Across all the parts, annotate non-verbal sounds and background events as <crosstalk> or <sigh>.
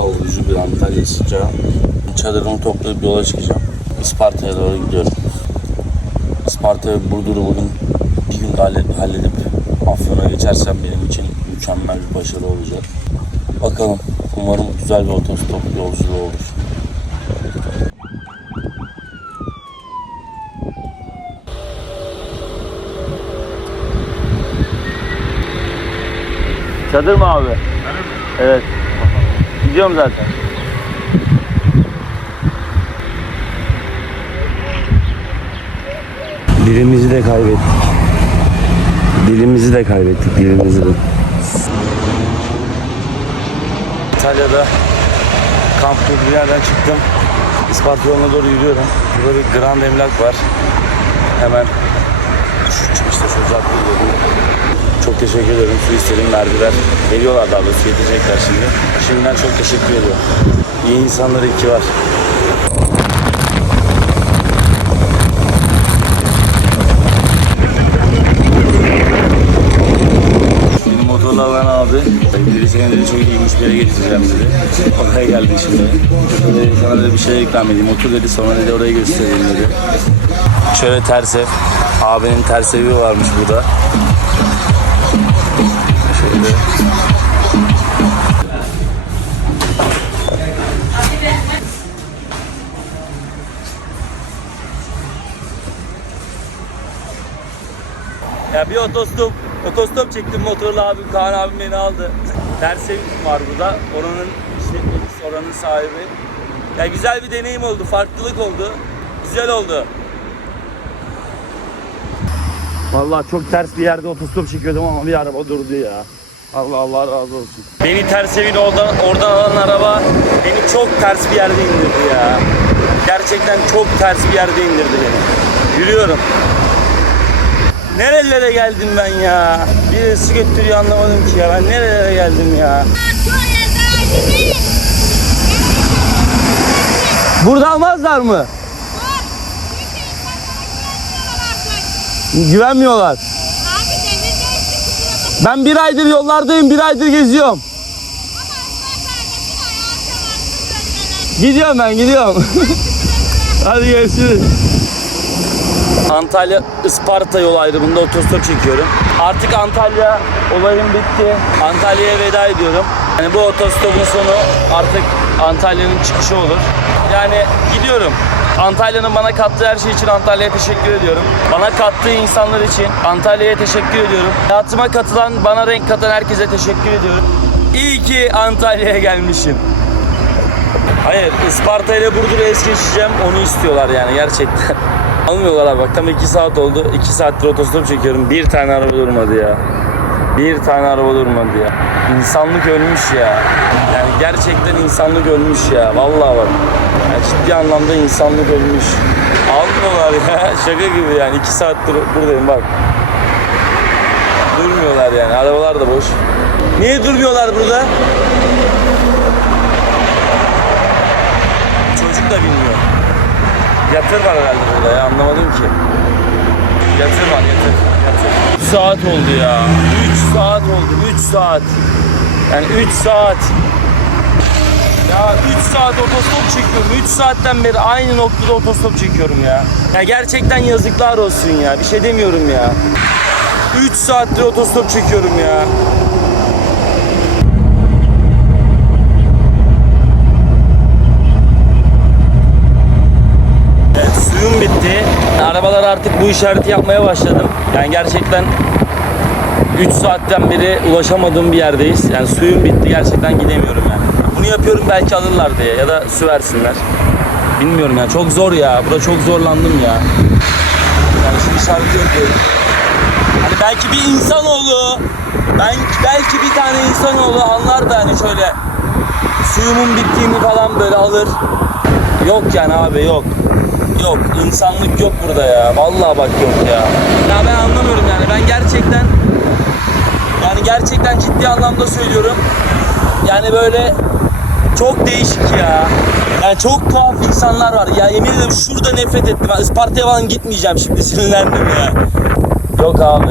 kavurucu bir Antalya sıcağı. Çadırımı toplayıp yola çıkacağım. Isparta'ya doğru gidiyorum. Isparta ve Burdur'u bugün bir halle- halledip Afyon'a geçersem benim için mükemmel bir başarı olacak. Bakalım. Umarım güzel bir otostop yolculuğu olur. Çadır mı abi? Evet. Gidiyorum zaten. Dilimizi de kaybettik. Dilimizi de kaybettik, dilimizi de. İtalya'da kamp gibi bir yerden çıktım. Isparta yoluna doğru yürüyorum. Burada bir Grand Emlak var. Hemen şu çıkışta şu cadde görüyorum. Çok teşekkür ederim. Su istedim verdiler. Veriyorlar daha doğrusu yetecekler şimdi. Şimdiden çok teşekkür ediyorum. İyi insanlar iyi ki var. Motorla alan abi. Biri seni dedi çok iyi müşteri getireceğim dedi. Oraya geldi şimdi. Dedi, sana dedi bir şey ikram edeyim. Otur dedi sonra dedi orayı göstereyim dedi. Şöyle ters ev. Abinin ters evi varmış burada. Şöyle. Ya bir otostop, otostop çektim motorla abim, Kaan abim beni aldı. <laughs> Ters evim var burada. Oranın işletmecisi, oranın sahibi. Ya güzel bir deneyim oldu, farklılık oldu. Güzel oldu. Vallahi çok ters bir yerde otostop çekiyordum ama bir araba durdu ya. Allah Allah razı olsun. Beni ters evin oradan, oradan alan araba beni çok ters bir yerde indirdi ya. Gerçekten çok ters bir yerde indirdi beni. Yürüyorum. Nerelere geldim ben ya? Birisi götürüyor anlamadım ki ya. Ben nerelere geldim ya? Burada almazlar mı? Güvenmiyorlar. Ben bir aydır yollardayım, bir aydır geziyorum. Gidiyorum ben, gidiyorum. <laughs> Hadi görüşürüz. Antalya Isparta yol ayrımında otostop çekiyorum. Artık Antalya olayım bitti. Antalya'ya veda ediyorum. Yani bu otostopun sonu artık Antalya'nın çıkışı olur. Yani gidiyorum. Antalya'nın bana kattığı her şey için Antalya'ya teşekkür ediyorum. Bana kattığı insanlar için Antalya'ya teşekkür ediyorum. Hayatıma katılan, bana renk katan herkese teşekkür ediyorum. İyi ki Antalya'ya gelmişim. Hayır, Isparta ile Burdur'u es geçeceğim. Onu istiyorlar yani gerçekten. <laughs> Almıyorlar abi bak tam 2 saat oldu. 2 saattir otostop çekiyorum. Bir tane araba durmadı ya. Bir tane araba durmadı ya. İnsanlık ölmüş ya. Yani gerçekten insanlık ölmüş ya. Vallahi bak. Yani ciddi anlamda insanlık ölmüş. Almıyorlar ya. <laughs> Şaka gibi yani. 2 saattir buradayım bak. Durmuyorlar yani. Arabalar da boş. Niye durmuyorlar burada? Çocuk da bilmiyor. Yatır var herhalde burada ya anlamadım ki. Yatır var yatır. Yatır. 3 saat oldu ya. 3 saat oldu. 3 saat. Yani 3 saat. Ya 3 saat otostop çekiyorum. 3 saatten beri aynı noktada otostop çekiyorum ya. Ya gerçekten yazıklar olsun ya. Bir şey demiyorum ya. 3 saattir otostop çekiyorum ya. Evet, suyum bitti. Arabalar artık bu işareti yapmaya başladım. Yani gerçekten 3 saatten beri ulaşamadığım bir yerdeyiz. Yani suyum bitti gerçekten gidemiyorum yani. Bunu yapıyorum belki alırlar diye ya da su versinler. Bilmiyorum ya çok zor ya. Burada çok zorlandım ya. Yani şu işareti yapıyorum. Hani belki bir insanoğlu ben belki bir tane insanoğlu anlar da hani şöyle suyumun bittiğini falan böyle alır. Yok yani abi yok. Yok insanlık yok burada ya. Vallahi bak yok ya. Ya ben anlamıyorum yani. Ben gerçekten yani gerçekten ciddi anlamda söylüyorum. Yani böyle çok değişik ya. Yani çok tuhaf insanlar var. Ya yemin ederim şurada nefret ettim. Ben Isparta'ya falan gitmeyeceğim şimdi sinirlendim ya. Yok abi.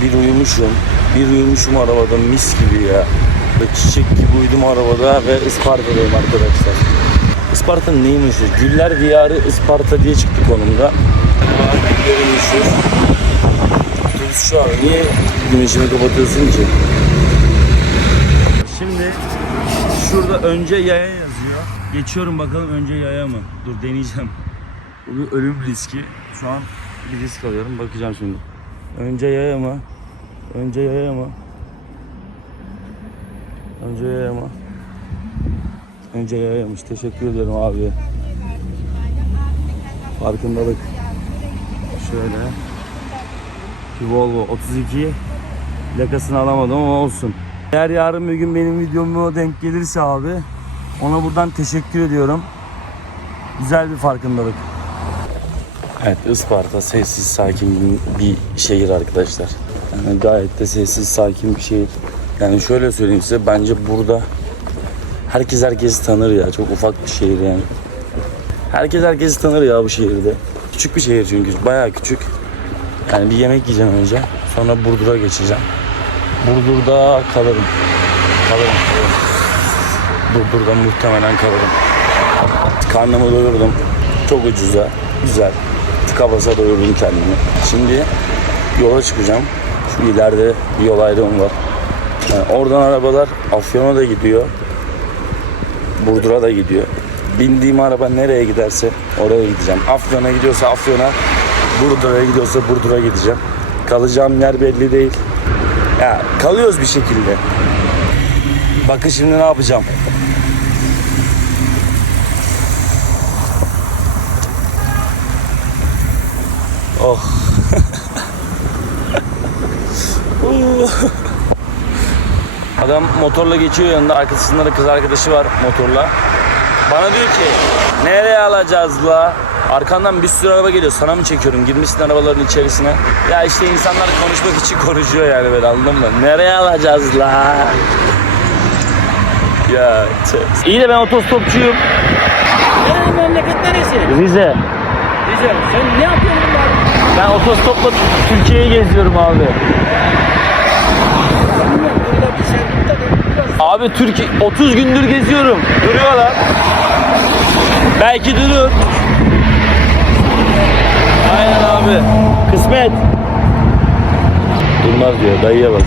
Bir uyumuşum. Bir uyumuşum arabada mis gibi ya. Ve çiçek gibi uyudum arabada ve Isparta'dayım arkadaşlar. Isparta'nın neyi meşhur? Güller diyarı Isparta diye çıktı konumda. Güllerin meşhur. Otobüs şu an niye güneşimi kapatıyorsun ki? Şimdi şurada önce yaya yazıyor. Geçiyorum bakalım önce yaya mı? Dur deneyeceğim. Bu bir ölüm riski. Şu an bir risk alıyorum. Bakacağım şimdi. Önce yaya mı? Önce yaya mı? Önce yaya mı? Önce yayamış. Teşekkür ederim abi. Farkındalık. Şöyle. Bir Volvo 32. Plakasını alamadım ama olsun. Eğer yarın bir gün benim videoma denk gelirse abi ona buradan teşekkür ediyorum. Güzel bir farkındalık. Evet Isparta sessiz sakin bir şehir arkadaşlar. Yani gayet de sessiz sakin bir şehir. Yani şöyle söyleyeyim size bence burada herkes herkesi tanır ya. Çok ufak bir şehir yani. Herkes herkesi tanır ya bu şehirde. Küçük bir şehir çünkü bayağı küçük. Yani bir yemek yiyeceğim önce. Sonra Burdur'a geçeceğim. Burdur'da kalırım. Kalırım, kalırım. Burdur'da muhtemelen kalırım. Karnımı doyurdum. Çok ucuza. Güzel. Tıka basa doyurdum kendimi. Şimdi yola çıkacağım. Şu ileride bir yol ayrımı var. Yani oradan arabalar Afyon'a da gidiyor. Burdur'a da gidiyor. Bindiğim araba nereye giderse oraya gideceğim. Afyon'a gidiyorsa Afyon'a, Burdur'a gidiyorsa Burdur'a gideceğim. Kalacağım yer belli değil. Ya kalıyoruz bir şekilde. Bakın şimdi ne yapacağım. Oh. Adam motorla geçiyor yanında arkasında da kız arkadaşı var motorla. Bana diyor ki nereye alacağız la? Arkandan bir sürü araba geliyor. Sana mı çekiyorum? Girmişsin arabaların içerisine. Ya işte insanlar konuşmak için konuşuyor yani böyle anladın mı? Nereye alacağız la? Ya tüh. İyi de ben otostopçuyum. Nerenin memleket neresi? Rize. Güzel. Sen ne yapıyorsun bunlar? Ben otostopla Türkiye'yi geziyorum abi. Abi Türkiye 30 gündür geziyorum. Duruyorlar. Belki durur. Aynen abi. Kısmet. Durmaz diyor dayıya bak.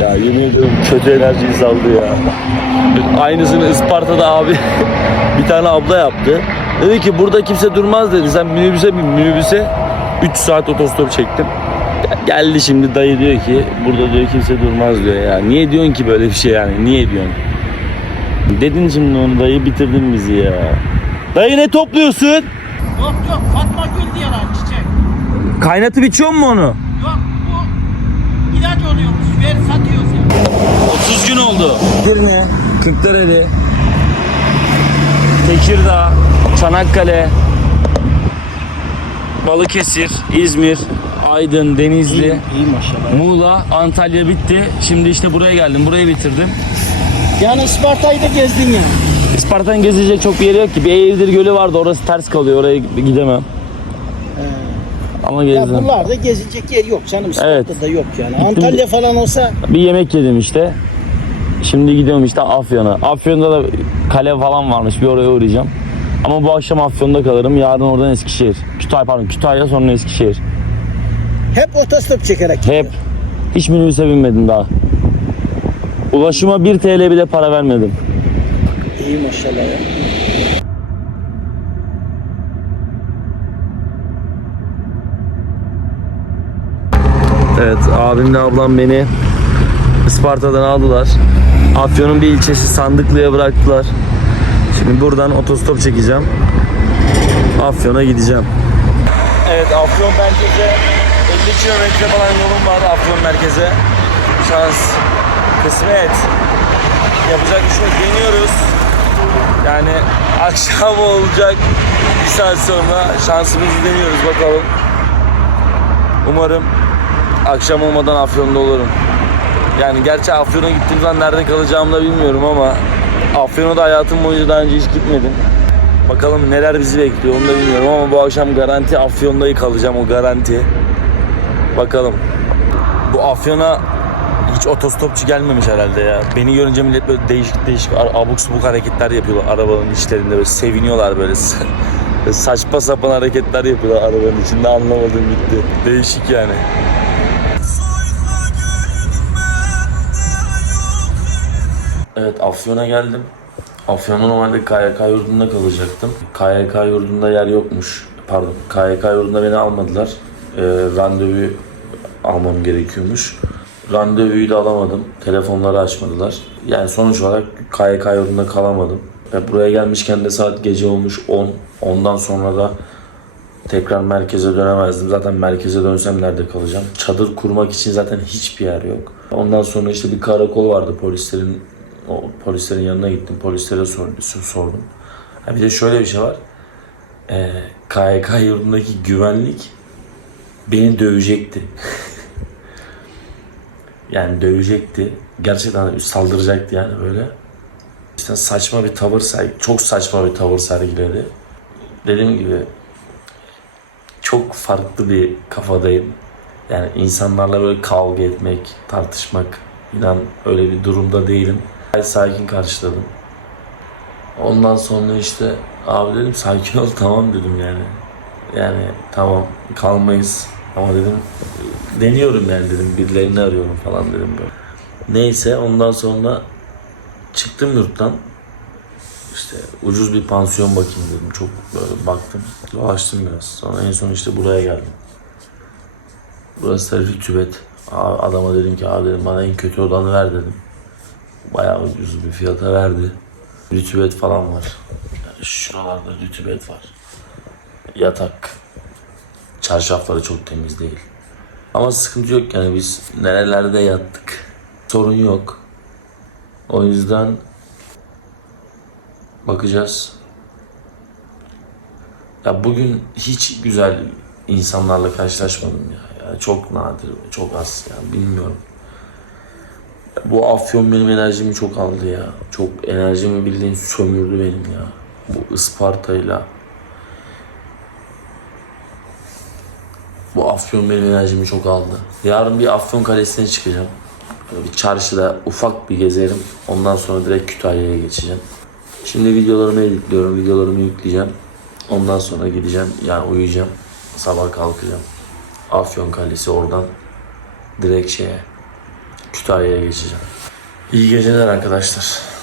Ya yemin ediyorum kötü enerjiyi saldı ya. Aynısını Isparta'da abi <laughs> bir tane abla yaptı. Dedi ki burada kimse durmaz dedi. Sen minibüse bin minibüse 3 saat otostop çektim. Geldi şimdi dayı diyor ki burada diyor kimse durmaz diyor ya. Niye diyorsun ki böyle bir şey yani? Niye diyorsun? Dedin şimdi onu dayı bitirdin bizi ya. Dayı ne topluyorsun? Yok yok Fatma Gül diyorlar çiçek. Kaynatıp içiyor mu onu? Yok bu ilaç oluyormuş. Ver satıyoruz ya. 30 gün oldu. Girne, Kırklareli, Tekirdağ, Çanakkale, Balıkesir, İzmir, Aydın, Denizli, İyi maşallah. Muğla, Antalya bitti. Şimdi işte buraya geldim. Burayı bitirdim. Yani Isparta'yı da gezdin ya. Isparta'nın gezecek çok bir yeri yok ki. Bir Eğirdir Gölü vardı. Orası ters kalıyor. Oraya gidemem. Ama Ya gezdim. buralarda gezilecek yer yok canım. Isparta'da yok yani. Antalya falan olsa Bir yemek yedim işte. Şimdi gidiyorum işte Afyon'a. Afyon'da da kale falan varmış. Bir oraya uğrayacağım. Ama bu akşam Afyon'da kalırım. Yarın oradan Eskişehir. Kütahya pardon. Kütahya sonra Eskişehir. hep otostop çekerek Hep. gidiyor. Hiç minibüse binmedim daha. Ulaşıma 1 TL bile para vermedim. İyi maşallah ya. Evet abimle ablam beni Isparta'dan aldılar. Afyon'un bir ilçesi Sandıklı'ya bıraktılar. Şimdi buradan otostop çekeceğim. Afyon'a gideceğim. Evet Afyon merkeze 50 kilometre falan yolum var Afyon merkeze. Şans, kısmet. Yapacak bir şey yok. Deniyoruz. Yani <laughs> akşam olacak bir saat sonra şansımızı deniyoruz bakalım. Umarım akşam olmadan Afyon'da olurum. Yani gerçi Afyon'a gittiğim zaman nerede kalacağımı da bilmiyorum ama Afyon'a da hayatım boyunca daha önce hiç gitmedim. Bakalım neler bizi bekliyor onu da bilmiyorum ama bu akşam garanti Afyon'da kalacağım o garanti. Bakalım. Bu Afyon'a hiç otostopçu gelmemiş herhalde ya. Beni görünce millet böyle değişik değişik abuk subuk hareketler yapıyorlar arabanın içlerinde böyle seviniyorlar. Böyle <laughs> Saçma sapan hareketler yapıyorlar arabanın içinde anlamadım gitti. Değişik yani. Evet Afyon'a geldim. Afyon'da normalde KYK yurdunda kalacaktım. KYK yurdunda yer yokmuş. Pardon KYK yurdunda beni almadılar. Ee, randevu almam gerekiyormuş. Randevuyu da alamadım. Telefonları açmadılar. Yani sonuç olarak KYK yurdunda kalamadım. Ve buraya gelmişken de saat gece olmuş 10. Ondan sonra da tekrar merkeze dönemezdim. Zaten merkeze dönsem nerede kalacağım? Çadır kurmak için zaten hiçbir yer yok. Ondan sonra işte bir karakol vardı polislerin o polislerin yanına gittim. Polislere sor- sordum. Ha bir de şöyle bir şey var. Ee, KYK yurdundaki güvenlik beni dövecekti. <laughs> yani dövecekti. Gerçekten saldıracaktı yani böyle. İşte saçma bir tavır sergi, çok saçma bir tavır sergiledi. Dediğim gibi çok farklı bir kafadayım. Yani insanlarla böyle kavga etmek, tartışmak inan öyle bir durumda değilim. Gayet sakin karşıladım. Ondan sonra işte abi dedim sakin ol tamam dedim yani. Yani tamam kalmayız ama dedim deniyorum yani dedim birilerini arıyorum falan dedim böyle. Neyse ondan sonra çıktım yurttan. İşte ucuz bir pansiyon bakayım dedim. Çok böyle baktım. Dolaştım biraz. Sonra en son işte buraya geldim. Burası Rütübet. A- Adama dedim ki abi dedim bana en kötü odanı ver dedim. Bayağı ucuz bir fiyata verdi. Rütübet falan var. Yani şuralarda rütübet var. Yatak. Çarşafları çok temiz değil. Ama sıkıntı yok yani biz nerelerde yattık. Sorun yok. O yüzden bakacağız. Ya bugün hiç güzel insanlarla karşılaşmadım ya. Yani çok nadir, çok az yani bilmiyorum. Bu afyon benim enerjimi çok aldı ya. Çok enerjimi bildiğin sömürdü benim ya. Bu Isparta'yla. Bu afyon benim enerjimi çok aldı. Yarın bir afyon kalesine çıkacağım. Bir çarşıda ufak bir gezerim. Ondan sonra direkt Kütahya'ya geçeceğim. Şimdi videolarımı editliyorum. Videolarımı yükleyeceğim. Ondan sonra gideceğim. Yani uyuyacağım. Sabah kalkacağım. Afyon Kalesi oradan direkt şeye Kütahya'ya geçeceğim. İyi geceler arkadaşlar.